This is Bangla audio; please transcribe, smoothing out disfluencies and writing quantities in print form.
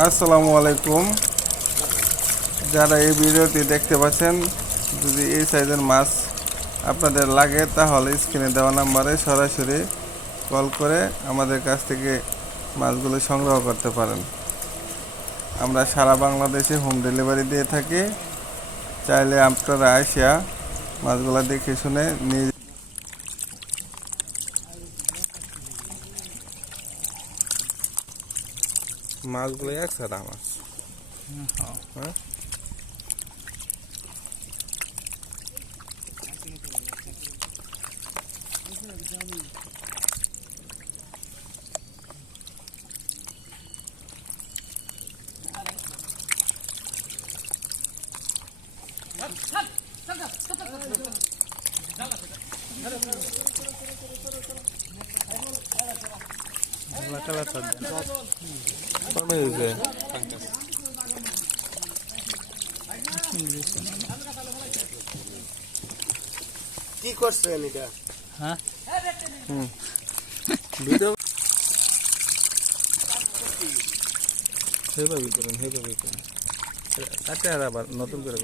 আসসালামু আলাইকুম। যারা এই ভিডিওটি দেখতে পাচ্ছেন, যদি এই সাইজের মাছ আপনাদের লাগে তাহলে স্ক্রিনে দেওয়া নাম্বারে সরাসরি কল করে আমাদের কাছ থেকে মাছগুলো সংগ্রহ করতে পারেন। আমরা সারা বাংলাদেশে হোম ডেলিভারি দিয়ে থাকি। চাইলে আপনারা আসিয়া মাছগুলো দেখে শুনে নিয়ে মাছগুলো একসাথে মাছ। হ্যাঁ, কি করছেন এটা? হ্যাঁ ভিডিও সেভাবেই করেন, সেভাবেই করেন। তাতে আর আবার নতুন করে